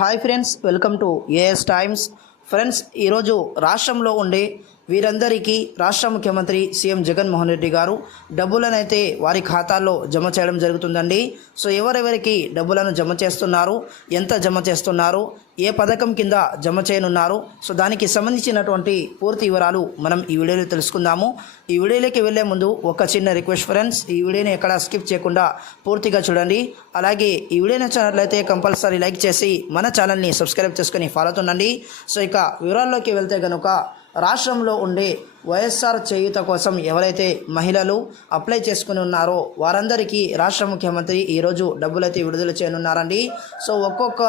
Hi friends welcome to AS times friends ఈరోజు రాష్ట్రంలో ఉండే వీరందరికీ రాష్ట్ర ముఖ్యమంత్రి సీఎం జగన్మోహన్ రెడ్డి గారు డబ్బులనైతే వారి ఖాతాల్లో జమ చేయడం జరుగుతుందండి. సో ఎవరెవరికి డబ్బులను జమ చేస్తున్నారు ఎంత జమ చేస్తున్నారు ఏ పథకం కింద జమ చేయనున్నారు సో దానికి సంబంధించినటువంటి పూర్తి వివరాలు మనం ఈ వీడియోలో తెలుసుకుందాము. ఈ వీడియోలోకి వెళ్ళే ముందు ఒక చిన్న రిక్వెస్ట్ ఫ్రెండ్స్ ఈ వీడియోని ఎక్కడ స్కిప్ చేయకుండా పూర్తిగా చూడండి. అలాగే ఈ వీడియో నచ్చినట్లయితే కంపల్సరీ లైక్ చేసి మన ఛానల్ని సబ్స్క్రైబ్ చేసుకొని ఫాలో అవుతుండండి. సో ఇక వివరాల్లోకి వెళ్తే కనుక రాష్ట్రంలో ఉండే వైఎస్ఆర్ చేయూత కోసం ఎవరైతే మహిళలు అప్లై చేసుకుని ఉన్నారో వారందరికీ రాష్ట్ర ముఖ్యమంత్రి ఈరోజు డబ్బులైతే విడుదల చేయనున్నారండి. సో ఒక్కొక్క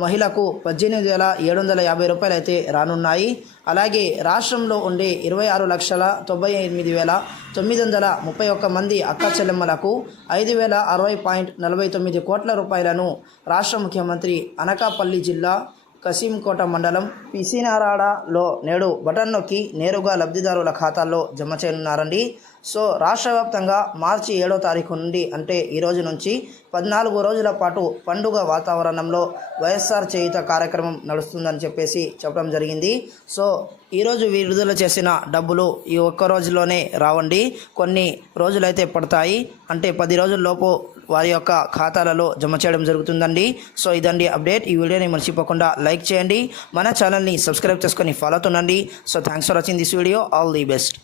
మహిళకు పద్దెనిమిది వేల ఏడు వందల యాభై రూపాయలు అయితే రానున్నాయి. అలాగే రాష్ట్రంలో ఉండే ఇరవై ఆరు లక్షల తొంభై ఎనిమిది వేల తొమ్మిది వందల ముప్పై ఒక్క మంది అక్క చెల్లెమ్మలకు ఐదు వేల అరవై పాయింట్ నలభై తొమ్మిది కోట్ల రూపాయలను రాష్ట్ర ముఖ్యమంత్రి అనకాపల్లి జిల్లా కసీంకోట మండలం పిసినారాడలో నేడు బటన్ నొక్కి నేరుగా లబ్ధిదారుల ఖాతాల్లో జమ చేయనున్నారండి. సో రాష్ట్ర వ్యాప్తంగా మార్చి ఏడో తారీఖు నుండి అంటే ఈరోజు నుంచి పద్నాలుగు రోజుల పాటు పండుగ వాతావరణంలో వైఎస్ఆర్ చేయుత కార్యక్రమం నడుస్తుందని చెప్పేసి చెప్పడం జరిగింది. సో ఈరోజు విడుదల చేసిన డబ్బులు ఈ ఒక్క రోజులోనే రావండి. కొన్ని రోజులైతే పడతాయి. అంటే పది రోజుల్లోపు వారి యొక్క ఖాతాలలో జమ చేయడం జరుగుతుందండి. సో ఇదండి అప్డేట్. ఈ వీడియోని మర్చిపోకుండా లైక్ చేయండి. మన ఛానల్ని సబ్స్క్రైబ్ చేసుకొని follow అవుతుండండి. So thanks for watching this video. All the best.